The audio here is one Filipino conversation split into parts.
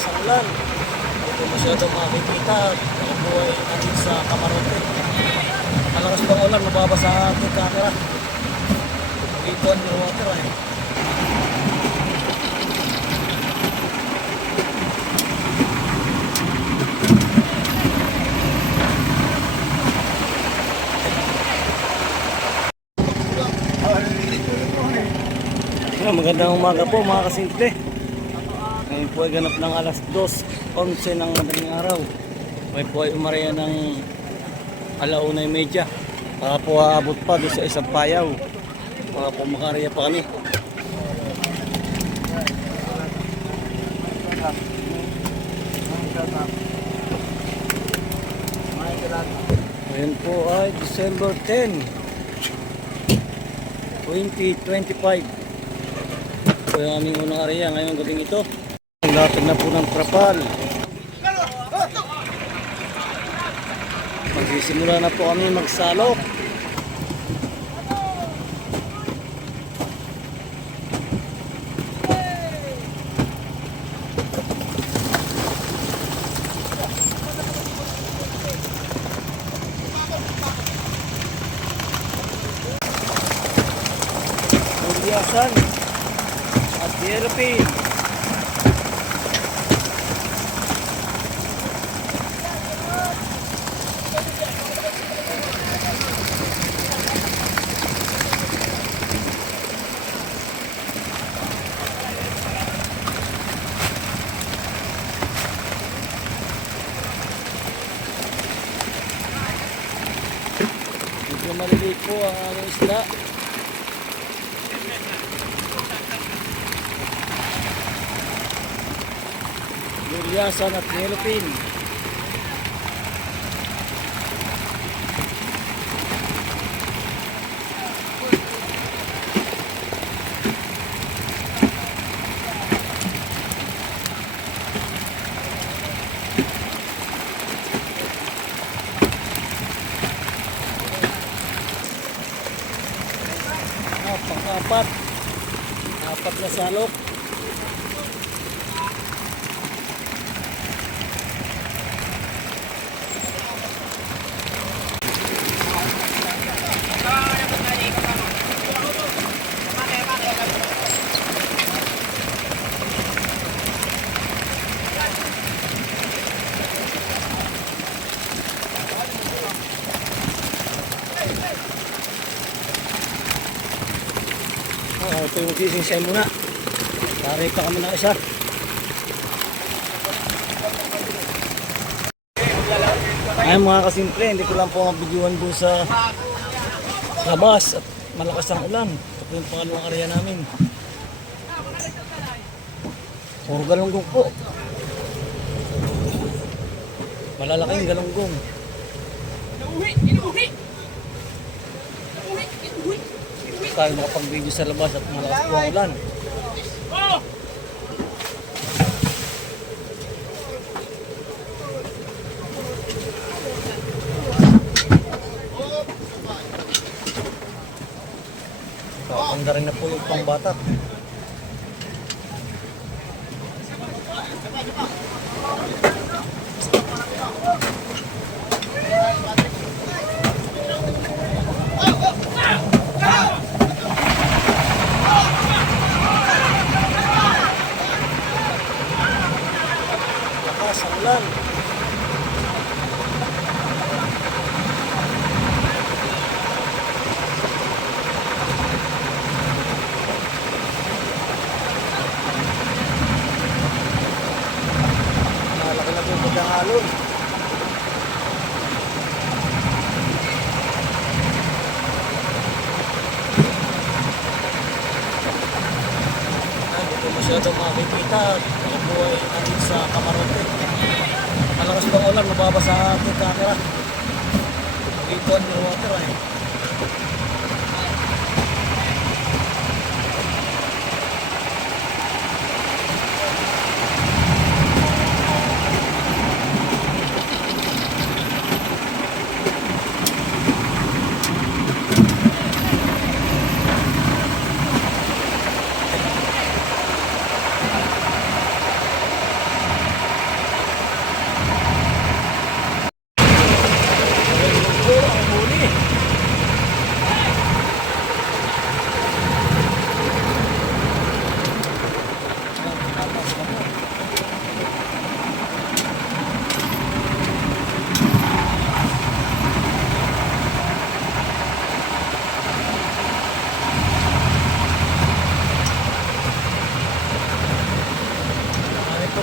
malakas ang ulan. Hindi masyadong makikita ang buhay natin sa kamarote. Malakas pang ulan, mababasa ang ating camera. Dito ang water eh. Magandang umaga po mga kasimple. Ngayon po ay ganap ng alas 2:11 ng madaling araw. Ngayon po ay umaraya ng 1:30. Baka po aabot pa doon sa isang payaw. Baka po makaraya pa kami. Ngayon po ay December 10, 2025. Ito yung aming unang area ngayong gabing ito. Lapit na po ng trapal. Magsisimula na po kami magsalok. Muriasan at Philippines. Medyo maliliit po ang aming isda. Muriasan at Philippines. Apat na salok. Ito yung magsisingsay muna. Pare pa kami na isa. Ayun mga kasimple, hindi ko lang po mabidyoan doon sa labas at malakas ang ulan. Ito po yung pangalawang area namin. Puro galunggong po. Malalaking galunggong. Tayo makapag-video sa labas at malakas po ang ulan. Pakanda rin na po yung pangbatak. Lakas ang ulan. Malaki na po yung pagkahalon. Hindi masyadong makikita ang buhay natin sa kamarote. Malakas pang ulan, mababasa ang ating camera. Dito ang water eh.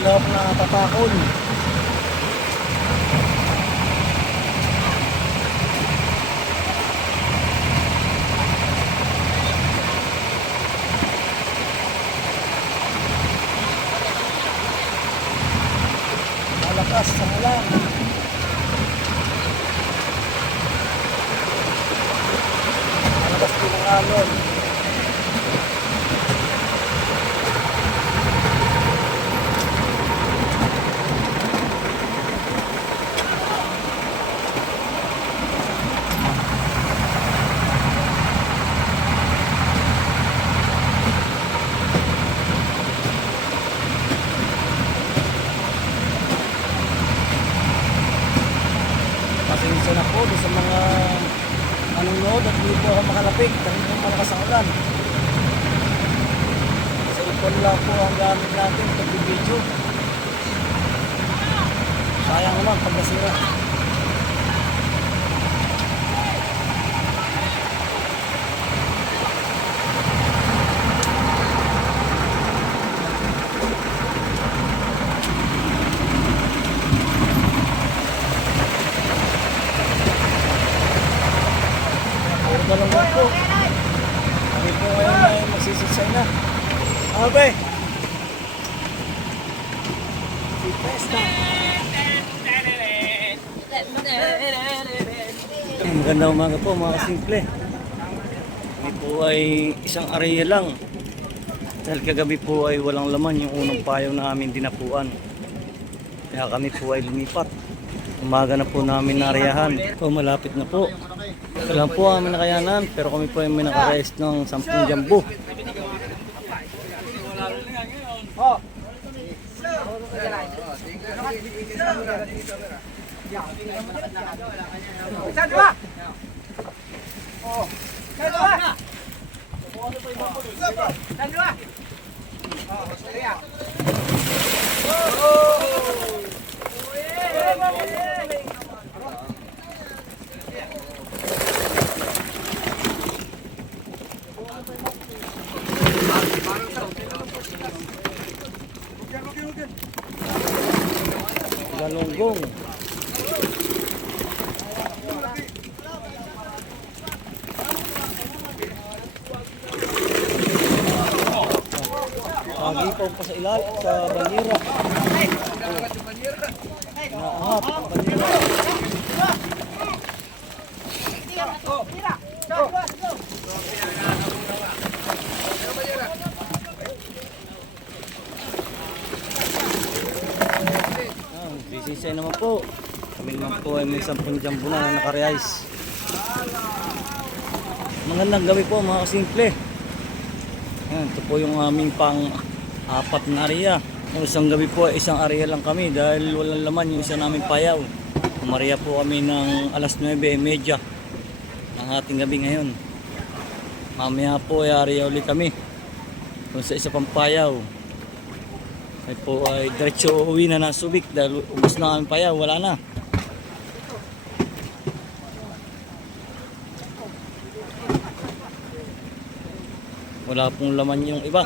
loob na tatakon. Malakas sa ulan. Malakas din ang alon. Pasensya na po sa mga nanonood at hindi po ako makalapig dahil po malakas ang ulan. Cellphone lang po ang gamit natin pag video. Sayang naman pag nasira. Dalawang po. Kami po ngayon ay magsisiksay na. Okay. Si Pesta. Magandang umaga po mga kasimple. Kami po ay isang area lang. Dahil kagabi po ay walang laman yung unang payaw na aming dinapuan. Kaya kami po ay lumipat. Umaga na po namin nareyahan. So malapit na po. Ito lang po ang nakayanan, pero kami po ay may nakarest ng 10 jumbo. Galunggong. Agipong pa sa ilal, sa banyera. Naangat ang banyera. Bisisay naman po. Kami naman po ay may 10 jumbo na nakarealize. Magandang gabi po mga kasimple. Ayan, ito po yung aming pang-apat na area. Yung isang gabi po ay isang area lang kami dahil walang laman yung isa naming payaw. Umaria po kami ng alas 9:30 ng ating gabi ngayon. Mamaya po ay area ulit kami kung sa isa pang payaw. Ay po ay diretso uwi na ng Subic dahil ubos na kami payaw, wala na. Wala pong laman yung iba.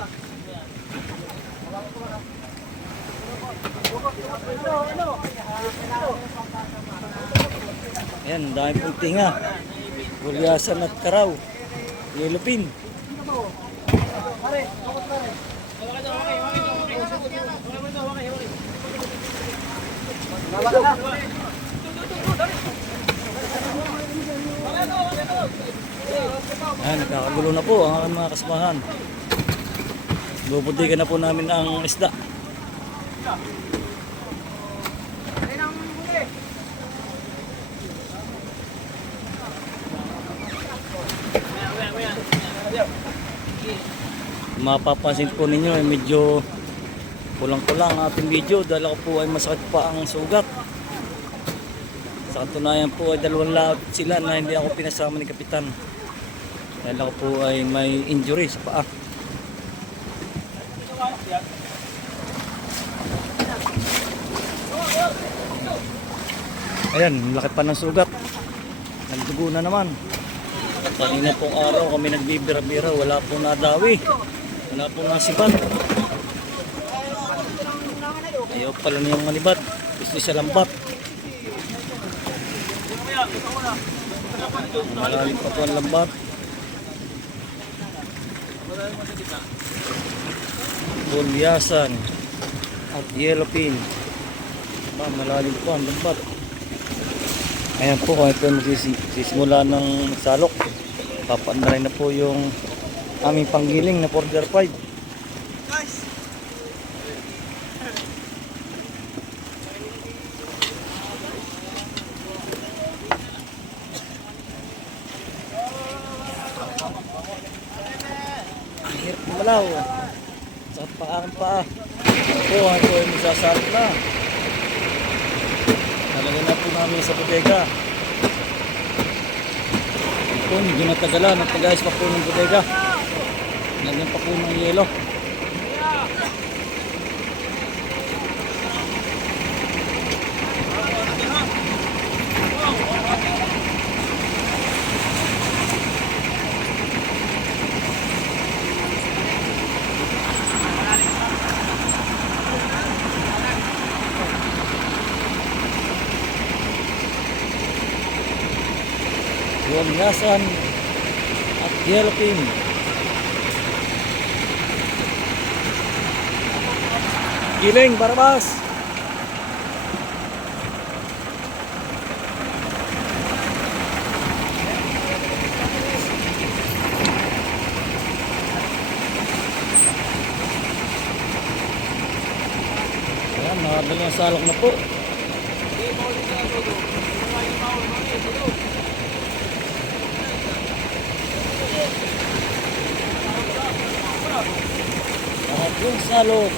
Ayan, dahil pong tinga. Gulyasan at karaw. Lilupin. Ayan, nagkakagulo na po ang mga kasamahan. Bubutikan na po namin ang isda. Mapapansin po ninyo ay medyo kulang-kulang ang ating video dahil ako po ay masakit pa ang sugat. Sa katunayan po ay 2 lahat sila na hindi ako pinasama ni Kapitan dahil ako po ay may injury sa paa. Ayan, laki pa ng sugat. Nagdugo na naman. Kanina pong araw kami nagbibira-bira, wala pong nadawi. Wala pong nasipan. Ayaw pala niyang manibat. Gusto siya lambat. Malalim pa po ang lambat. Bulyasan at yellowfin. Malalim po ang lambat. Ayan po, kung ito magsisimula ng salok, papaandarin na po yung aming panggiling na 4x5. Ang hirap malaw. Sa paang paa. Ito, ito ay magsasalok na. Nalagyan na po namin sa bodega. Ito, medyo natagalan. Nagpagayos pa po ng bodega. Nalagyan pa po ng yelo. Bulyasan at yellowfin. Giling, Barabas. Ayan, nakadalang salok na po. At yung salok.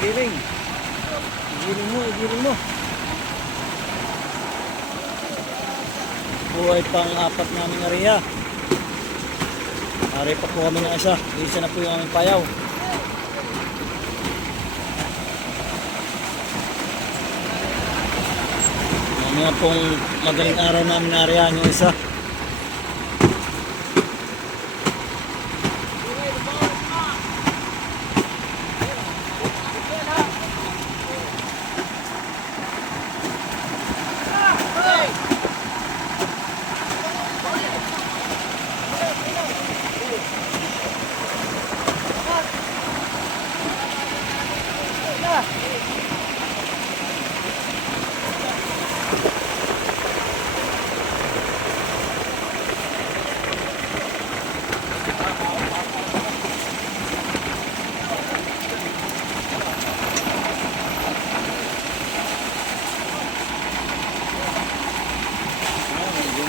Giling. Giling mo. Buhay pang-apat naming area. Ari pa po kami ng isa. Isa na po yung aming payaw. Mamaya pong madaling araw namin area yung isa.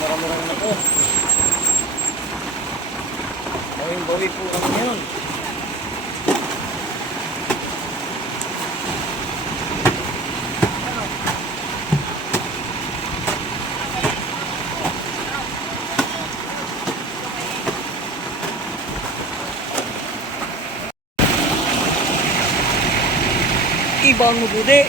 Marami-rami na po. Bawi po kami ngayon. Ibang mugudi.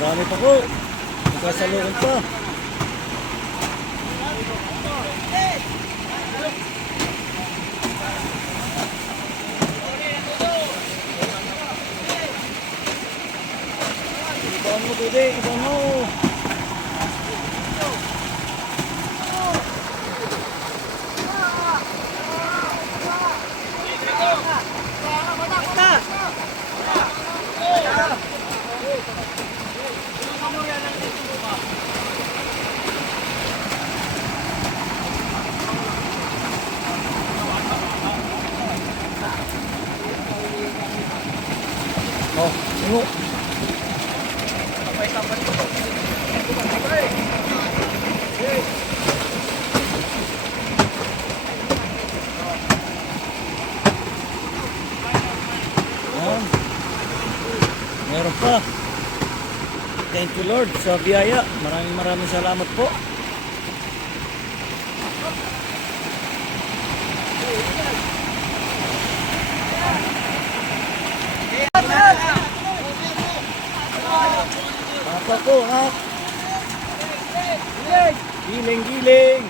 Marami pa po. Magkasalukan pa. Saan mo, Dude? Saan mo? Oh, ano? Ayan. Meron pa. Thank you Lord sa biyaya. Maraming salamat po. Apa po, ha? Giling, giling.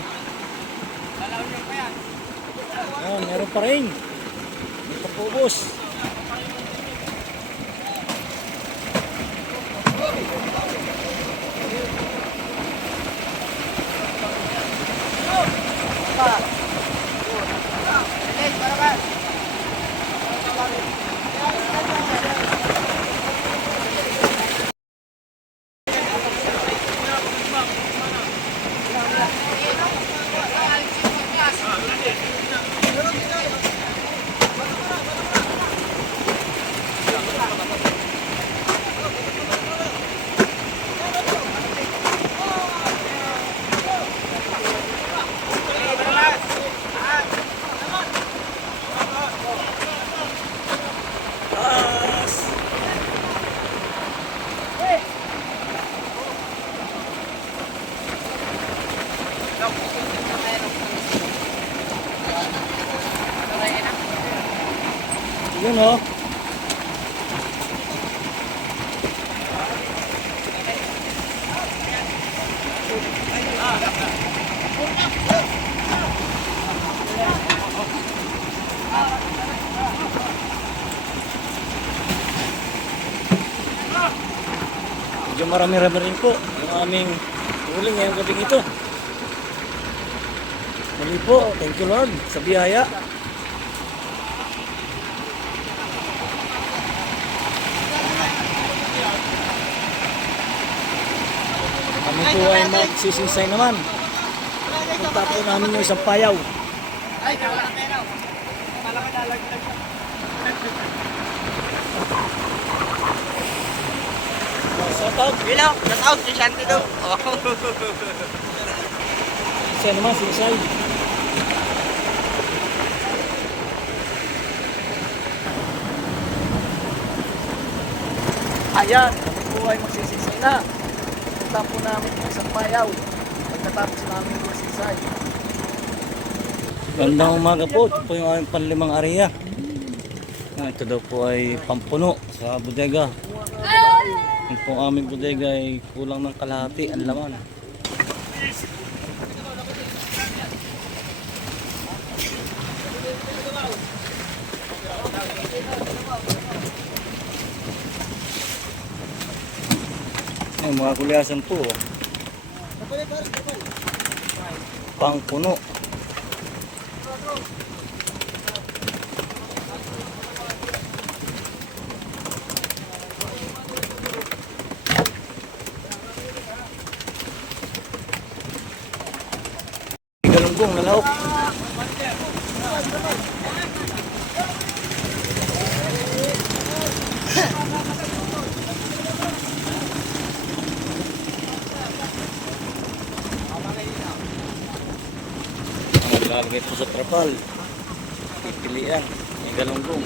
Ayan, meron pa rin. May kapubos. Yun o. Medyo marami-rami rin po yung aming uling ngayong gabing ito. Muli po, thank you Lord sa biyaya. Kami po ay magsisinsay naman. Punta po namin yung isang payaw. Shout out. Bilang, shout out si Shanti daw. Siya naman, sinsay. Ayan, kami po ay magsisinsay na. Punta po namin yung isang payaw. Pagkatapos namin yung sinsay. Gandang umaga po. Ito po yung aming panlimang area. Ito daw po ay pampuno sa bodega. Yung po aming bodega ay kulang ng kalahati ang laman. Ay, mga kulyasan po. Pangpuno. Galunggong na lahok. Ang lalagay po sa trapal. Pipilian. May galunggong.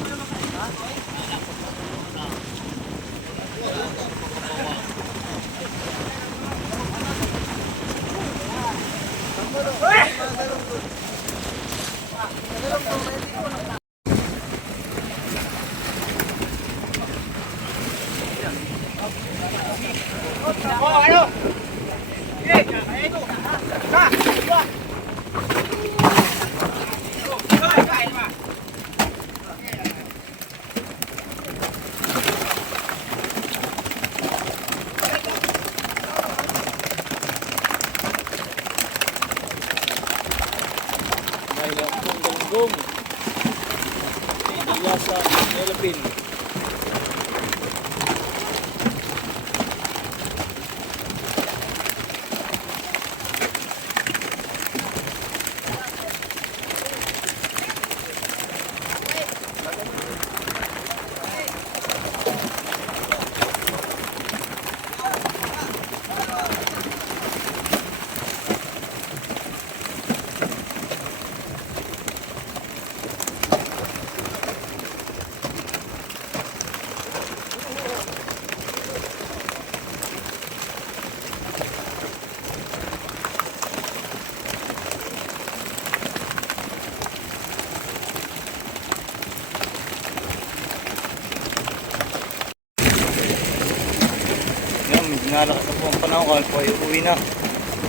nalakas na po ang panahon, kami po ay uuwi na.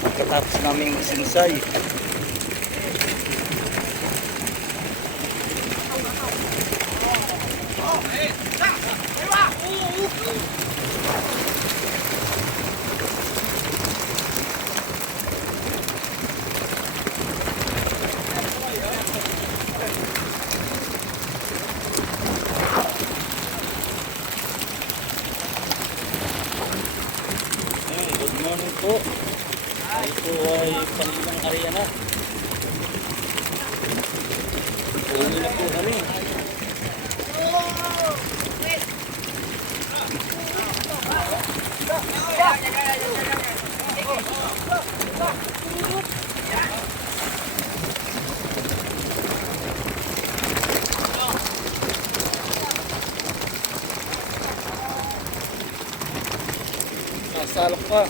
Pagkatapos namin magsinsay. Good morning po. Ito ay panilang area na. Uuwi na po kami. Sasalok pa.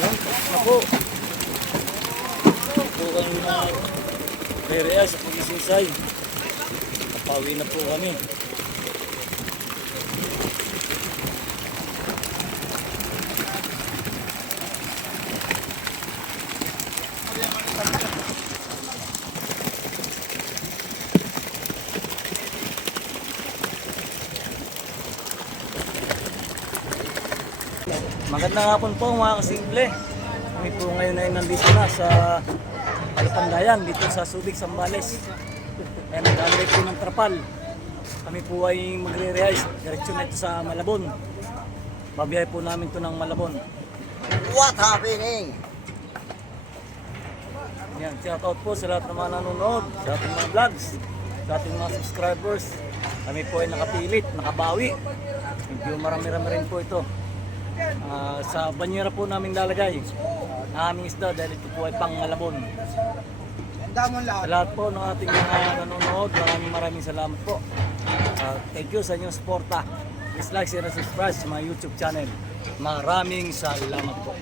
Ayan, tapos na po. Ito kami na area sa pag-isinsay. Pauwi na po kami. Magandang hapon po mga kasimple. Kami po ngayon ay nandito na sa Alapandayan, dito sa Subic, Zambales. Ayan, nag-alay po ng trapal. Kami po ay magre-realize, diretsyon na ito sa Malabon. Babiyahe po namin ito ng Malabon. What happening? Yan, shout out po sa lahat ng mga nanonood, sa ating mga vlogs, sa ating mga subscribers. Kami po ay nakapilit, nakabawi. Medyo marami-rami rin po ito. Sa banyera po namin lalagay ang aming isda dahil ito po ay pang Malabon. Sa lahat po ng ating mga nanonood, maraming salamat po. Thank you sa inyong suporta. Please like, share, and subscribe sa mga YouTube channel. Maraming salamat po.